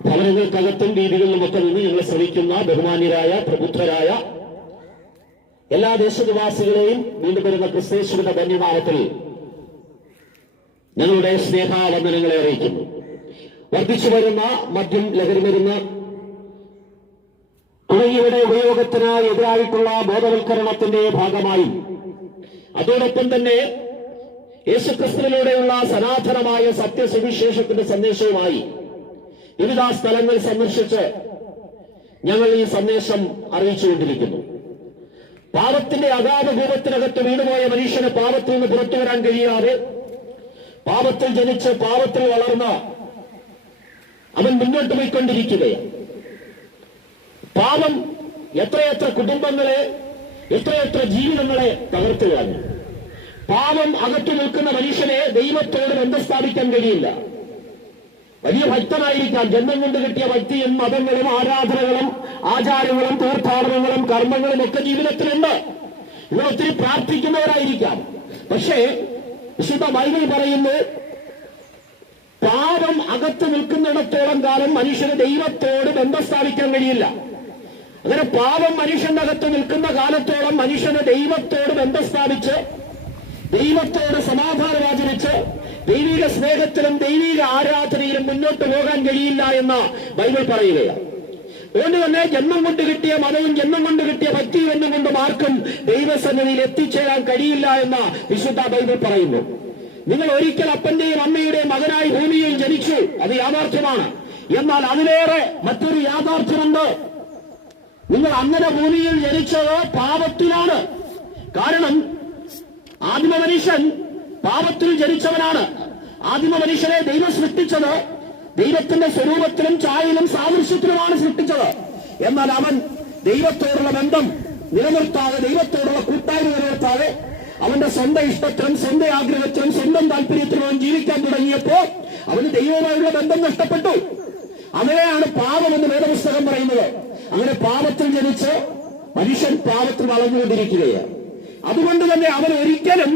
ഭവനങ്ങൾക്കകത്തും വീടുകളിലുമൊക്കെ നിന്ന് ഞങ്ങളെ ശ്രമിക്കുന്ന ബഹുമാന്യരായ പ്രബുദ്ധരായ എല്ലാ ദേശനിവാസികളെയും വീണ്ടും വരുന്ന ക്രിസ്തേശ്വരുടെ ധന്യനാമത്തിൽ ഞങ്ങളുടെ സ്നേഹാവന്ദനങ്ങളെ അറിയിക്കുന്നു. വർദ്ധിച്ചു വരുന്ന മദ്യം, ലഹരിമരുന്ന് തുടങ്ങിയവയുടെ ഉപയോഗത്തിന് എതിരായിട്ടുള്ള ബോധവൽക്കരണത്തിന്റെ ഭാഗമായി അതോടൊപ്പം തന്നെ യേശുക്രിസ്തുവിലൂടെയുള്ള സനാതനമായ സത്യസുവിശേഷത്തിന്റെ സന്ദേശവുമായി വിവിധ സ്ഥലങ്ങൾ സന്ദർശിച്ച് ഞങ്ങൾ ഈ സന്ദേശം അറിയിച്ചുകൊണ്ടിരിക്കുന്നു. പാപത്തിന്റെ അഗാധ ഭൂപത്തിനകത്ത് വീണുപോയ മനുഷ്യന് പാപത്തിൽ നിന്ന് പുറത്തു വരാൻ കഴിയാതെ പാപത്തിൽ ജനിച്ച് പാപത്തിൽ വളർന്ന അവൻ മുന്നോട്ട് പോയിക്കൊണ്ടിരിക്കുകയാണ്. പാപം എത്രയെത്ര കുടുംബങ്ങളെ, എത്രയെത്ര ജീവിതങ്ങളെ തകർത്തുകളഞ്ഞു. പാപം അകത്തു നിൽക്കുന്ന മനുഷ്യനെ ദൈവത്തോട് ബന്ധം സ്ഥാപിക്കാൻ കഴിയില്ല. വലിയ ഭക്തനായിരിക്കാം, ജന്മം കൊണ്ട് കിട്ടിയ ഭക്തിയും മതങ്ങളും ആരാധനകളും ആചാരങ്ങളും തീർത്ഥാടനങ്ങളും കർമ്മങ്ങളും ഒക്കെ ജീവിതത്തിലുണ്ട്. ഇവർ ഒത്തിരി പ്രാർത്ഥിക്കുന്നവരായിരിക്കാം. പക്ഷേ വിശുദ്ധ ബൈബിൾ പറയുന്നു, പാപം അകത്ത് നിൽക്കുന്നിടത്തോളം കാലം മനുഷ്യന് ദൈവത്തോട് ബന്ധം സ്ഥാപിക്കാൻ കഴിയില്ല. അങ്ങനെ പാപം മനുഷ്യന്റെ അകത്ത് നിൽക്കുന്ന കാലത്തോളം മനുഷ്യന് ദൈവത്തോട് ബന്ധം സ്ഥാപിച്ച് ദൈവത്തോട് സമാധാനം ആചരിച്ച് ദൈവിക സ്നേഹത്തിലും ദൈവിക ആരാധനയിലും മുന്നോട്ട് പോകാൻ കഴിയില്ല എന്ന് ബൈബിൾ പറയുകയാണ്. അതുകൊണ്ട് തന്നെ ജന്മം കൊണ്ട് കിട്ടിയ മതവും ജന്മം കൊണ്ട് കിട്ടിയ ഭക്തിയും എന്നുകൊണ്ടും ആർക്കും ദൈവസന്നിധിയിൽ എത്തിച്ചേരാൻ കഴിയില്ല എന്ന് വിശുദ്ധ ബൈബിൾ പറയുന്നു. നിങ്ങൾ ഒരിക്കൽ അപ്പന്റെയും അമ്മയുടെയും മകനായി ഭൂമിയിൽ ജനിച്ചു, അത് യാഥാർത്ഥ്യമാണ്. എന്നാൽ അതിലേറെ മറ്റൊരു യാഥാർത്ഥ്യമുണ്ട്. നിങ്ങൾ അങ്ങനെ ഭൂമിയിൽ ജനിച്ചത് പാപത്തിലാണ്. കാരണം ആദിമ മനുഷ്യൻ പാപത്തിൽ ജനിച്ചവനാണ്. ആദിമ മനുഷ്യനെ ദൈവം സൃഷ്ടിച്ചത് ദൈവത്തിന്റെ സ്വരൂപത്തിലും ഛായയിലും സാദൃശ്യത്തിലുമാണ് സൃഷ്ടിച്ചത്. എന്നാൽ അവൻ ദൈവത്തോടുള്ള ബന്ധം നിലനിർത്താതെ, ദൈവത്തോടുള്ള കൂട്ടായ്മ നിലനിർത്താതെ അവന്റെ സ്വന്തം ഇഷ്ടത്തിലും സ്വന്തം ആഗ്രഹത്തിലും സ്വന്തം താല്പര്യത്തിലും അവൻ ജീവിക്കാൻ തുടങ്ങിയപ്പോൾ അവന് ദൈവവുമായുള്ള ബന്ധം നഷ്ടപ്പെട്ടു. അങ്ങനെയാണ് പാപമെന്ന് വേദപുസ്തകം പറയുന്നത്. അങ്ങനെ പാപത്തിൽ ജനിച്ച് മനുഷ്യൻ പാപത്തിൽ വളർന്നുകൊണ്ടിരിക്കുകയാണ്. അതുകൊണ്ട് തന്നെ അവൻ ഒരിക്കലും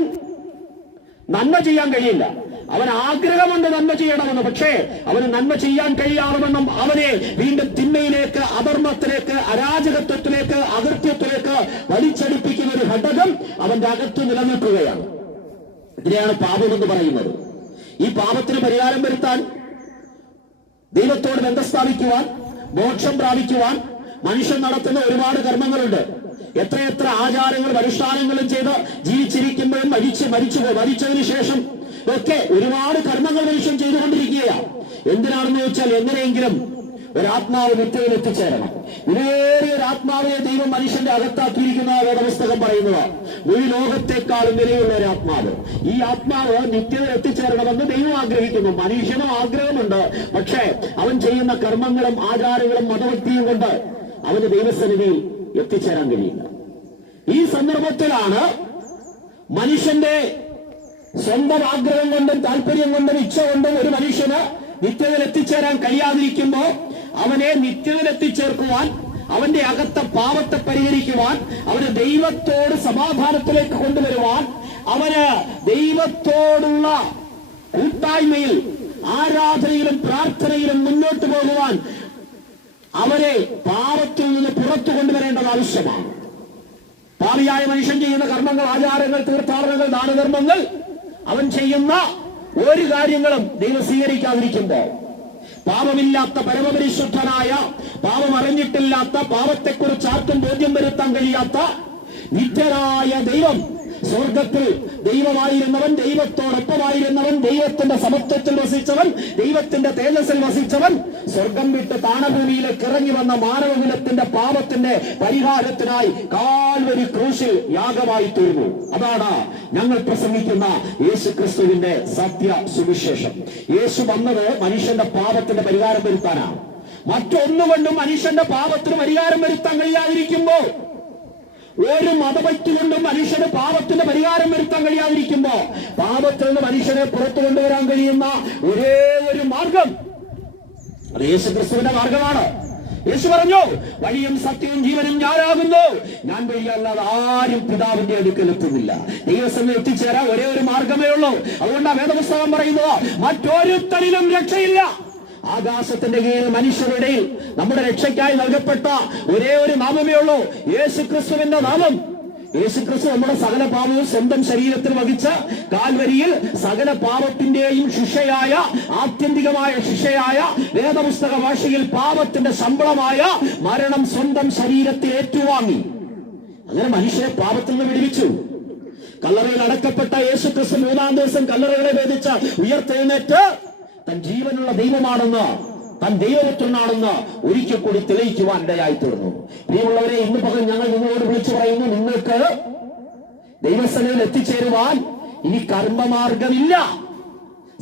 നന്മ ചെയ്യാൻ കഴിയില്ല. അവൻ ആഗ്രഹമുണ്ട് നന്മ ചെയ്യണമെന്ന്, പക്ഷേ അവന് നന്മ ചെയ്യാൻ കഴിയാമെന്നും അവനെ വീണ്ടും തിന്മയിലേക്ക്, അധർമ്മത്തിലേക്ക്, അരാജകത്വത്തിലേക്ക്, അകൃത്യത്തിലേക്ക് വലിച്ചടിപ്പിക്കുന്ന ഒരു ഘടകം അവന്റെ അകത്ത് നിലനിൽക്കുകയാണ്. ഇതിനെയാണ് പാപമെന്ന് പറയുന്നത്. ഈ പാപത്തിന് പരിഹാരം വരുത്താൻ, ദൈവത്തോട് ബന്ധം സ്ഥാപിക്കുവാൻ, മോക്ഷം പ്രാപിക്കുവാൻ മനുഷ്യൻ നടത്തുന്ന ഒരുപാട് കർമ്മങ്ങളുണ്ട്. എത്രയെത്ര ആചാരങ്ങളും അനുഷ്ഠാനങ്ങളും ചെയ്ത് ജീവിച്ചിരിക്കുമ്പോഴും മരിച്ചതിന് ശേഷം ഒക്കെ ഒരുപാട് കർമ്മങ്ങൾ മനുഷ്യൻ ചെയ്തുകൊണ്ടിരിക്കുകയാണ്. എന്തിനാണെന്ന് ചോദിച്ചാൽ, എങ്ങനെയെങ്കിലും ഒരാത്മാവ് നിത്യയിൽ എത്തിച്ചേരണം. വിലയേറിയ ഒരു ആത്മാവിനെ ദൈവം മനുഷ്യന്റെ അകത്താക്കിയിരിക്കുന്ന വേദപുസ്തകം പറയുന്നത്. ഒരു ലോകത്തെക്കാളും വിലയുള്ള ഒരു ആത്മാവ്. ഈ ആത്മാവ് നിത്യതയിൽ എത്തിച്ചേരണമെന്ന് ദൈവം ആഗ്രഹിക്കുന്നു. മനുഷ്യനും ആഗ്രഹമുണ്ട്. പക്ഷേ അവൻ ചെയ്യുന്ന കർമ്മങ്ങളും ആചാരങ്ങളും മതഭക്തിയും കൊണ്ട് അവന് ദൈവസന്നിധിയിൽ എത്തിച്ചേരാൻ കഴിയില്ല. ഈ സന്ദർഭത്തിലാണ് മനുഷ്യന്റെ സ്വന്തം ആഗ്രഹം കൊണ്ടും താല്പര്യം കൊണ്ടും ഇച്ഛ കൊണ്ടും ഒരു മനുഷ്യന് നിത്യതയിൽ എത്തിച്ചേരാൻ കഴിയാതിരിക്കുമ്പോൾ അവനെ നിത്യതയിൽ എത്തിച്ചേർക്കുവാൻ, അവന്റെ അകത്തെ പാപത്തെ പരിഹരിക്കുവാൻ, അവന് ദൈവത്തോട് സമാധാനത്തിലേക്ക് കൊണ്ടുവരുവാൻ, അവന് ദൈവത്തോടുള്ള കൂട്ടായ്മയിൽ, ആരാധനയിലും പ്രാർത്ഥനയിലും മുന്നോട്ട് പോകുവാൻ അവരെ പാപത്തിൽ നിന്ന് പുറത്തു കൊണ്ടുവരേണ്ടത് ആവശ്യമാണ്. പാപിയായ മനുഷ്യൻ ചെയ്യുന്ന കർമ്മങ്ങൾ, ആചാരങ്ങൾ, തീർത്ഥാടനങ്ങൾ, ദാനധർമ്മങ്ങൾ, അവൻ ചെയ്യുന്ന ഒരു കാര്യങ്ങളും ദൈവം സ്വീകരിക്കാതിരിക്കുമ്പോൾ, പാപമില്ലാത്ത പരമപരിശുദ്ധനായ, പാപം അറിഞ്ഞിട്ടില്ലാത്ത, പാപത്തെക്കുറിച്ച് ആർക്കും ബോധ്യം വരുത്താൻ കഴിയാത്ത നിത്യനായ ദൈവം, സ്വർഗത്തിൽ ദൈവമായിരുന്നവൻ, ദൈവത്തോടൊപ്പമായിരുന്നവൻ, ദൈവത്തിന്റെ സമത്വത്തിൽ വസിച്ചവൻ, ദൈവത്തിന്റെ തേജസ്സിൽ വസിച്ചവൻ, സ്വർഗം വിട്ട് താണഭൂമിയിലേക്ക് ഇറങ്ങി വന്ന മാനവകുലത്തിന്റെ പാപത്തിന്റെ പരിഹാരത്തിനായി കാൽവരി ക്രൂശിൽ യാഗമായി തീർന്നു. അതാണ് ഞങ്ങൾ പ്രസംഗിക്കുന്ന യേശുക്രിസ്തുവിന്റെ സത്യ സുവിശേഷം. യേശു വന്നത് മനുഷ്യന്റെ പാപത്തിന്റെ പരിഹാരം വരുത്താനാണ്. മറ്റൊന്നുകൊണ്ടും മനുഷ്യന്റെ പാപത്തിന് പരിഹാരം വരുത്താൻ കഴിയാതിരിക്കുമ്പോൾ, ഒരു മതഭക്തി കൊണ്ടും മനുഷ്യന് പാപത്തിന്റെ പരിഹാരം വരുത്താൻ കഴിയാതിരിക്കുമ്പോ, പാപത്തിൽ നിന്ന് മനുഷ്യനെ പുറത്തു കൊണ്ടുവരാൻ കഴിയുന്ന ഒരേ ഒരു മാർഗം അത് യേശുക്രിസ്തുവിന്റെ മാർഗമാണ്. യേശു പറഞ്ഞു, വഴിയും സത്യവും ജീവനും ഞാനാകുന്നു, ഞാൻ വഴിയല്ലാതെ ആരും പിതാവിന്റെ അടുക്കൽ എത്തുന്നില്ല. ദൈവസന്നിധിയിൽ എത്തിച്ചേരാൻ ഒരേ ഒരു മാർഗമേ ഉള്ളൂ. അതുകൊണ്ടാണ് വേദപുസ്തകം പറയുന്നത്, മറ്റൊരുത്തരിലും രക്ഷയില്ല. ആകാശത്തിന്റെ കീഴിൽ മനുഷ്യരുടെ നമ്മുടെ രക്ഷയ്ക്കായി നൽകപ്പെട്ട ഒരേ ഒരു നാമമേ ഉള്ളൂ, യേശുക്രിസ്തുവിന്റെ നാമം. യേശുക്രിസ്തു നമ്മുടെ സകല പാപവും സ്വന്തം ശരീരത്തിൽ വഹിച്ച കാൽവരിയിൽ സകല പാപത്തിന്റെയും ശിക്ഷയായ, ആത്യന്തികമായ ശിക്ഷയായ, വേദപുസ്തക ഭാഷയിൽ പാപത്തിന്റെ ശമ്പളമായ മരണം സ്വന്തം ശരീരത്തിൽ ഏറ്റുവാങ്ങി. അങ്ങനെ മനുഷ്യരെ പാപത്തിൽ നിന്ന് വിടുവിച്ചു. കല്ലറയിൽ അടക്കപ്പെട്ട യേശുക്രിസ്തു 3-ാം ദിവസം കല്ലറകളെ ഭേദിച്ച് ഉയർത്തെഴുന്നേറ്റ് തൻ ജീവനുള്ള ദൈവമാണെന്ന്, താൻ ദൈവപുത്രനാണെന്ന് ഒരിക്കൽ കൂടി തെളിയിക്കുവാൻ ഇടയായി തീർന്നു. പ്രിയമുള്ളവരെ, ഇന്ന് പകൽ ഞങ്ങൾ നിങ്ങളോട് വിളിച്ചു പറയുന്നു, നിങ്ങൾക്ക് ദൈവസനയിൽ എത്തിച്ചേരുവാൻ ഇനി കർമ്മമാർഗമില്ല.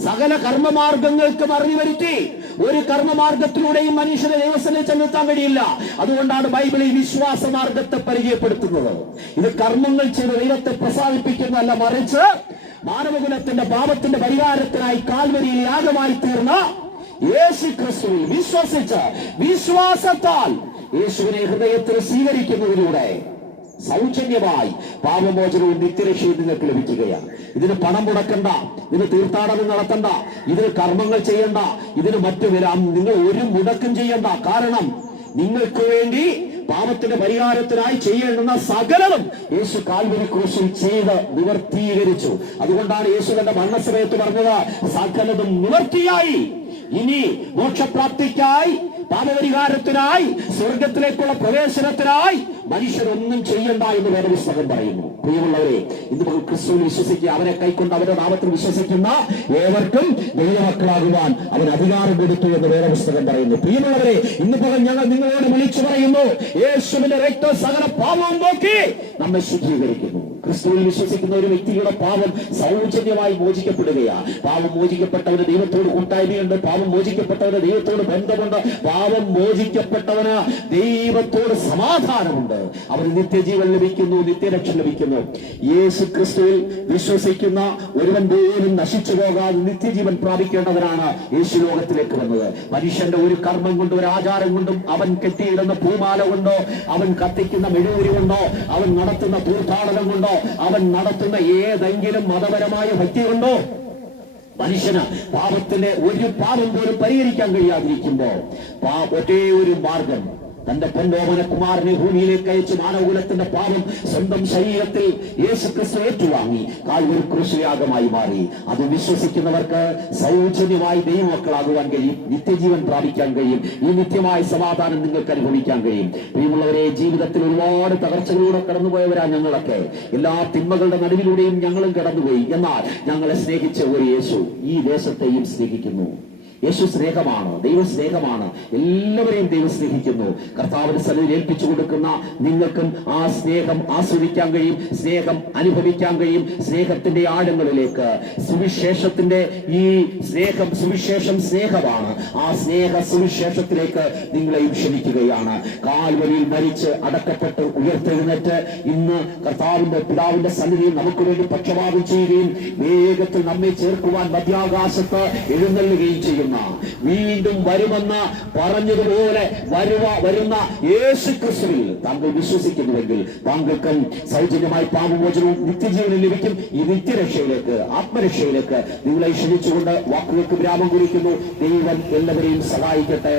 സകല കർമ്മമാർഗങ്ങൾക്കും അറിഞ്ഞു വരുത്തി ഒരു കർമ്മമാർഗത്തിലൂടെയും മനുഷ്യനെ ദൈവസനയിൽ ചെന്നെത്താൻ കഴിയില്ല. അതുകൊണ്ടാണ് ബൈബിളിൽ വിശ്വാസമാർഗത്തെ പരിചയപ്പെടുത്തുന്നത്. ഇത് കർമ്മങ്ങൾ ചെയ്ത് ദൈവത്തെ പ്രസാദിപ്പിക്കുന്നതല്ല, മറിച്ച് മാനവകുലത്തിന്റെ പാപത്തിന്റെ പരിഹാരത്തിനായി കാൽവരിയിൽ യാഗമായി തീർന്ന യേശുക്രിസ്തുവിൽ വിശ്വസിച്ച് വിശ്വാസത്താൽ യേശുവിനെ ഹൃദയത്തിൽ സ്വീകരിക്കുന്നതിലൂടെ സൗജന്യമായി പാപമോചനവും നിത്യരക്ഷയും നിങ്ങൾക്ക് ലഭിക്കുകയാണ്. ഇതിന് പണം മുടക്കണ്ട, ഇതിന് തീർത്ഥാടനം നടത്തണ്ട, ഇതിന് കർമ്മങ്ങൾ ചെയ്യണ്ട, ഇതിന് മറ്റു വരാം നിങ്ങൾ ഒരു മുടക്കം ചെയ്യണ്ട. കാരണം നിങ്ങൾക്ക് വേണ്ടി പാപത്തിന്റെ പരിഹാരത്തിനായി ചെയ്യേണ്ടുന്ന സകലതും യേശു കാൽവരി ക്രൂശിൽ ചെയ്ത് നിവർത്തീകരിച്ചു. അതുകൊണ്ടാണ് യേശു തന്റെ മരണസമയത്ത് പറഞ്ഞത്, സകലതും നിവർത്തിയായി. ഇനി മോക്ഷപ്രാപ്തിക്കായി, പാപപരിഹാരത്തിനായി, സ്വർഗത്തിലേക്കുള്ള പ്രവേശനത്തിനായി മനുഷ്യരൊന്നും ചെയ്യണ്ട എന്ന് വേദപുസ്തകം പറയുന്നു. പ്രിയമുള്ളവരെ, ഇന്ന് ക്രിസ്തുവിൽ വിശ്വസിക്കുക, അവനെ കൈക്കൊണ്ട് അവരുടെ നാമത്തിൽ വിശ്വസിക്കുന്ന ഏവർക്കും ദൈവമക്കളാകുവാൻ അവൻ അധികാരം കൊടുത്തു എന്ന് വേദപുസ്തകം പറയുന്നു. പ്രിയമുള്ളവരെ, ഇന്ന് പകൽ ഞങ്ങൾ നിങ്ങളോട് വിളിച്ചു പറയുന്നു, യേശുവിന്റെ രക്തം സകല പാപവും നോക്കി നമ്മെ ശുദ്ധീകരിക്കുന്നു. ക്രിസ്തുവിൽ വിശ്വസിക്കുന്ന ഒരു വ്യക്തിയുടെ പാപം സൗജന്യമായി മോചിക്കപ്പെടുകയാണ്. പാപം മോചിക്കപ്പെട്ടവന് ദൈവത്തോട് കൂട്ടായ്മയുണ്ട്, പാപം മോചിക്കപ്പെട്ടവന് ദൈവത്തോട് ബന്ധമുണ്ട്, പാപം മോചിക്കപ്പെട്ടവന് ദൈവത്തോട് സമാധാനമുണ്ട്. അവന് നിത്യജീവൻ ലഭിക്കുന്നു, നിത്യരക്ഷ ലഭിക്കുന്നു. യേശു ക്രിസ്തുവിൽ വിശ്വസിക്കുന്ന ഒരുവൻ പോലും നശിച്ചു പോകാതെ നിത്യജീവൻ പ്രാപിക്കേണ്ടവനാണ് യേശു ലോകത്തിലേക്ക് വന്നത്. മനുഷ്യന്റെ ഒരു കർമ്മം കൊണ്ടും ഒരു ആചാരം കൊണ്ടും, അവൻ കെട്ടിയിടുന്ന പൂമാല കൊണ്ടോ, അവൻ കത്തിക്കുന്ന മെഴുകുതിരി കൊണ്ടോ, അവൻ നടത്തുന്ന തീർത്ഥാടനം കൊണ്ടോ, അവൻ നടത്തുന്ന ഏതെങ്കിലും മതപരമായ ഭക്തി കൊണ്ടോ മനുഷ്യന് പാപത്തിന്റെ ഒരു പാപം പോലും പരിഹരിക്കാൻ കഴിയാതിരിക്കുമ്പോ ഒരേ ഒരു മാർഗം, തന്റെ പൊന്നോമന കുമാരനെ ഭൂമിയിലേക്ക് അയച്ച് മാനവകുലത്തിന്റെ പാപം സ്വന്തം ശരീരത്തിൽ യേശുക്രിസ്തു ഏറ്റുവാങ്ങി കാൽവരി ക്രൂശയാഗമായി മാറി. അത് വിശ്വസിക്കുന്നവർക്ക് സൗജന്യമായി ദൈവമക്കളാകുവാൻ കഴിയും, നിത്യജീവൻ പ്രാപിക്കാൻ കഴിയും, ഈ നിത്യമായ സമാധാനം നിങ്ങൾക്ക് അനുഭവിക്കാൻ കഴിയും. പ്രിയമുള്ളവരെ, ജീവിതത്തിൽ ഒരുപാട് തകർച്ചകളിലൂടെ കടന്നുപോയവരാ ഞങ്ങളൊക്കെ. എല്ലാ തിന്മകളുടെ നടുവിലൂടെയും ഞങ്ങളും കടന്നുപോയി. എന്നാൽ ഞങ്ങളെ സ്നേഹിച്ച ഒരു യേശു ഈ ദേശത്തെയും സ്നേഹിക്കുന്നു. യേശു സ്നേഹമാണ്, ദൈവ സ്നേഹമാണ്. എല്ലാവരെയും ദൈവം സ്നേഹിക്കുന്നു. കർത്താവിന്റെ സന്നിധിയിൽ ഏൽപ്പിച്ചു കൊടുക്കുന്ന നിങ്ങൾക്കും ആ സ്നേഹം ആസ്വദിക്കാൻ കഴിയും, സ്നേഹം അനുഭവിക്കാൻ കഴിയും. സ്നേഹത്തിന്റെ ആഴങ്ങളിലേക്ക്, സുവിശേഷത്തിന്റെ ഈ സുവിശേഷം സ്നേഹമാണ്. ആ സ്നേഹ സുവിശേഷത്തിലേക്ക് നിങ്ങളെയും ക്ഷണിക്കുകയാണ്. കാൽവരിയിൽ മരിച്ച് അടക്കപ്പെട്ട് ഉയർത്തെഴുന്നേറ്റ് ഇന്ന് കർത്താവിന്റെ പിതാവിന്റെ സന്നിധിയിൽ നമുക്ക് വേണ്ടി പക്ഷപാതം ചെയ്യുകയും വേഗത്തിൽ നമ്മെ ചേർക്കുവാൻ മധ്യാകാശത്ത് എഴുന്നള്ളുകയും ചെയ്യുന്നു. വീണ്ടും വരുമെന്ന് പറഞ്ഞതുപോലെ വരുന്ന യേശുക്രിസ്തുവിൽ താങ്കൾ വിശ്വസിക്കുന്നുവെങ്കിൽ താങ്കൾക്കും സൗജന്യമായി പാപമോചനവും നിത്യജീവനും ലഭിക്കും. ഈ നിത്യരക്ഷയിലേക്ക്, ആത്മരക്ഷയിലേക്ക് നിങ്ങളെ ക്ഷണിച്ചുകൊണ്ട് വാക്കുകൾക്ക് വിരാമം കുറിക്കുന്നു. ദൈവം എല്ലാവരെയും സഹായിക്കട്ടെ.